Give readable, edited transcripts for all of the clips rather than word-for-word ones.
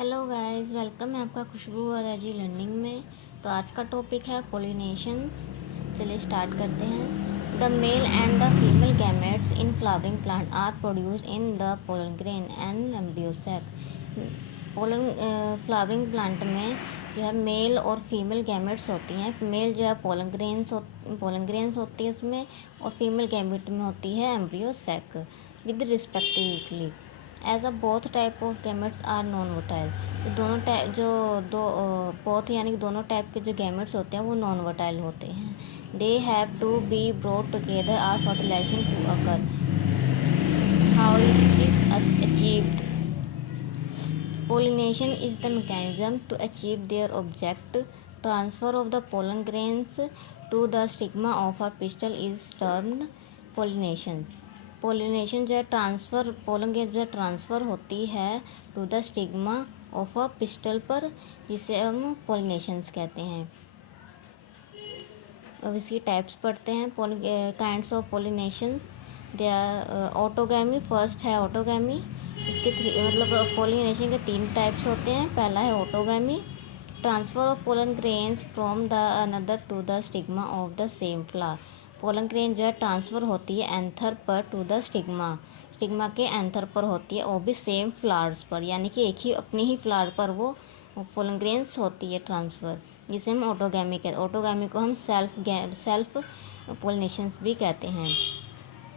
Hello guys, welcome है आपका खुशबू Balaji learning में। तो आज का टॉपिक है पोलिनेशंस। चलिए स्टार्ट करते हैं। The male and the female gametes in flowering plant are produced in the pollen grain and embryo sac. Pollen flowering plant में जो है मेल और फीमेल गैमेट्स होती हैं। मेल जो है पोलन ग्रेन्स होती है उसमें, और फीमेल गैमेट में होती है embryo sac with respectively. As a both type of gametes are non motile. तो दोनों टाइप जो दो बोथ यानी कि दोनों टाइप के जो गैमेट्स होते हैं वो नॉन वोटाइल होते हैं। They have to be brought together are fertilization to occur. How it is achieved? Pollination is the mechanism to achieve their object. Transfer of the pollen grains to the stigma of a pistil is termed pollination. Pollination जो है transfer, pollen grain जो है transfer होती है to the stigma of a pistil पर, जिसे हम पोलिनेशंस कहते हैं। अब इसकी टाइप्स पढ़ते हैं। Kinds of pollinations. They are autogamy. First है ऑटोगैमी। इसके पोलिनेशन के 3 टाइप्स होते हैं। पहला है autogamy, transfer of pollen grains from the another to the stigma of the same flower. Pollen grain जो है ट्रांसफ़र होती है एंथर पर टू द स्टिग्मा के एंथर पर होती है, और भी सेम फ्लावर्स पर, यानी कि एक ही अपनी ही फ्लावर पर वो पोलन ग्रेन्स होती है ट्रांसफ़र, जिसे हम ऑटोगैमी कहते हैं। ऑटोगैमी को हम सेल्फ पोलिनेशंस भी कहते हैं।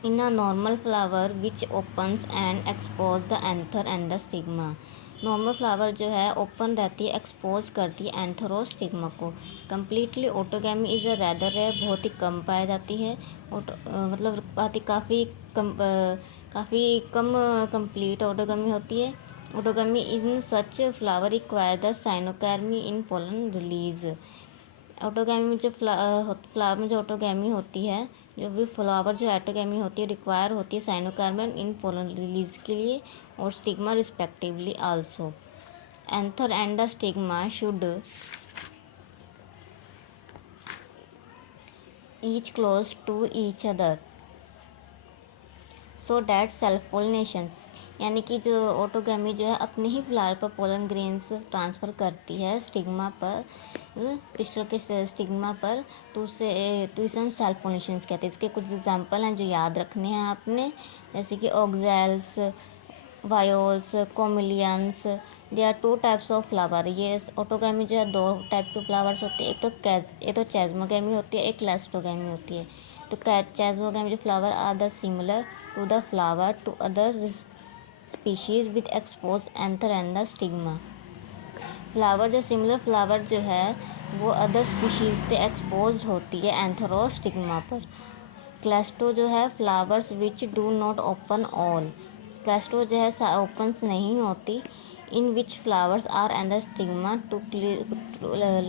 In a normal flower which opens and expose the anther and the stigma. Normal flower जो है ओपन रहती है, एक्सपोज करती है एंथर और स्टिग्मा को। Completely autogamy is a rather rare, बहुत ही कम पाई जाती है। काफ़ी कम कंप्लीट ऑटोगैमी होती है। Autogamy in such flower require the synchrony in pollen release. Autogamy में जो फ्लावर में जो ऑटोगैमी होती है, जो भी फ्लावर जो ऑटोगैमी होती है रिक्वायर होती है साइनोकार्बन इन पोलन रिलीज के लिए, और stigma respectively also. Anther and the stigma should each close to each other so that self pollinations. यानी कि जो ऑटोगैमी जो है अपने ही फ्लावर पर पोलन ग्रेन्स ट्रांसफ़र करती है स्टिग्मा पर, पिस्टल के स्टिग्मा पर, तो इसे हम सेल्फ पोलिनेशंस कहते हैं। इसके कुछ एग्जांपल हैं जो याद रखने हैं आपने, जैसे कि oxalis, violas, commelinas. They are 2 types of flower. ये ऑटोगैमी जो है 2 टाइप के फ्लावर्स होते हैं। एक तो चैज़मोगैमी होती है, एक क्लैस्टोगैमी होती है। तो चैज़मोगैमी जो flower are the similar to the flower to other species with expose anther and the stigma. Flower जो सिमिलर फ्लावर जो है वो अदर स्पीशीज से एक्सपोज होती है एंथर और स्टिग्मा पर। क्लैस्टो जो है flowers which do not open all. Cleisto जो है ओपन्स नहीं होती। In which flowers are and the stigma to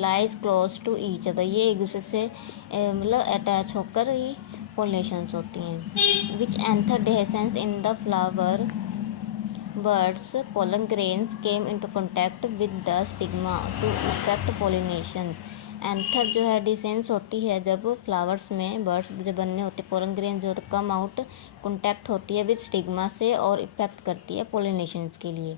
lies close to each other. ये एक दूसरे से अटैच होकर ही पोलिनेशंस होती हैं। Which anther dehiscence in the flower birds pollen grains came into contact with the stigma to effect pollinations। Anther जो है डिसेंस होती है जब फ्लावर्स में बर्ड्स जब बनने होते, पोलन ग्रेन जो कम आउट कॉन्टैक्ट होती है विद स्टिग्मा से और इफेक्ट करती है पोलिनेशंस के लिए।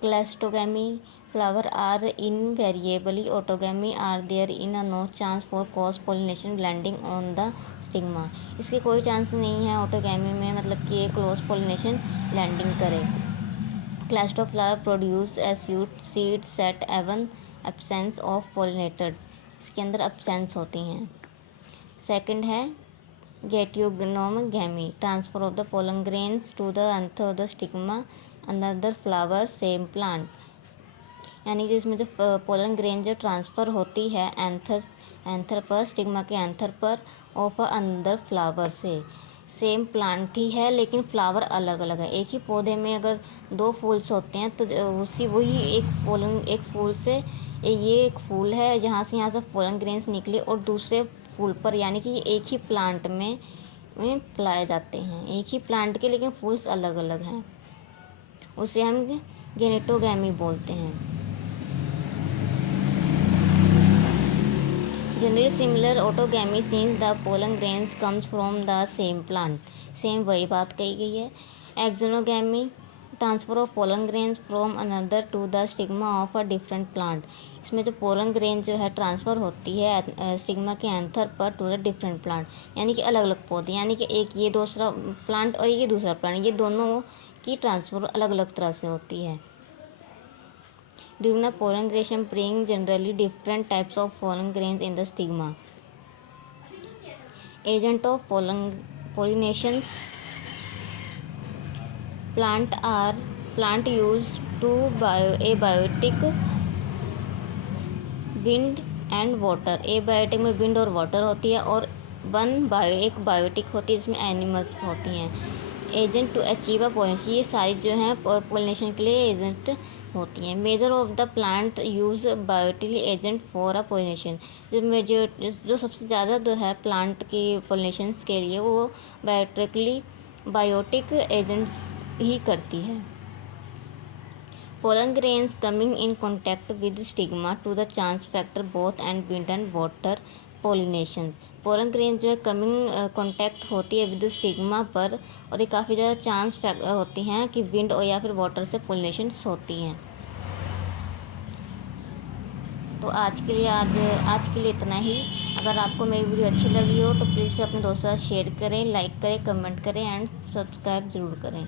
Cleistogamy flower are invariably autogamy are there in a no chance for cross pollination blending on the stigma. इसके कोई चांस नहीं है ऑटोगैमी में, मतलब कि ये क्रॉस पोलिनेशन ब्लेंडिंग करे। Cleisto flower produce seed set even absence of pollinators. इसके अंदर एब्सेंस होती हैं। सेकंड है geitonogamy, transfer of the pollen grains to the anther of the stigma another flower same plant. यानी कि इसमें जो पोलन ग्रेन जो ट्रांसफ़र होती है एंथर पर, स्टिग्मा के एंथर पर, ऑफ अनदर फ्लावर से। सेम प्लांट ही है लेकिन फ्लावर अलग अलग है। एक ही पौधे में अगर 2 फूल्स होते हैं तो वही एक फूल से ये एक फूल है जहाँ से पोलन ग्रेन्स निकले, और दूसरे फूल पर, यानी कि ये एक ही प्लांट में पाए जाते हैं, एक ही प्लांट के लेकिन फूल्स अलग अलग हैं, उसे हम गेनेटोगैमी बोलते हैं। Generally similar autogamy since the pollen grains comes from the same plant. Same वही बात कही गई है। Xenogamy transfer of pollen grains from another to the stigma of a different plant. इसमें जो पोलन ग्रेन जो है ट्रांसफ़र होती है स्टिग्मा के एंथर पर टू द डिफरेंट प्लांट, यानी कि अलग अलग पौधे, यानी कि एक ये दूसरा प्लांट और ये दूसरा प्लांट, ये दोनों की ट्रांसफ़र अलग अलग तरह से होती है। During the pollen bring generally different types of pollen grains in the stigma. Agent of pollinations. Plant used to abiotic wind and water। Abiotic में विंड और वाटर होती है, और एक बायोटिक होती है, इसमें एनिमल्स होती हैं। Agent to achieve a pollination, ये सारी जो हैं पोलिनेशन के लिए एजेंट होती हैं। Major of the plant use biotic agent for a pollination, जो सबसे ज़्यादा जो है प्लांट की पोलिनेशंस के लिए वो बायोटिक एजेंट्स ही करती है। Pollen grains coming in contact with stigma to the chance factor both and wind and water pollinations. Pollen grain जो है कमिंग कॉन्टैक्ट होती है विद स्टिग्मा पर, और ये काफ़ी ज़्यादा चांस फैक्टर होती हैं कि विंड और या फिर वाटर से पोलिनेशंस होती हैं। तो आज के लिए इतना ही। अगर आपको मेरी वीडियो अच्छी लगी हो तो प्लीज़ अपने दोस्तों के साथ शेयर करें, लाइक करें, कमेंट करें एंड सब्सक्राइब ज़रूर करें।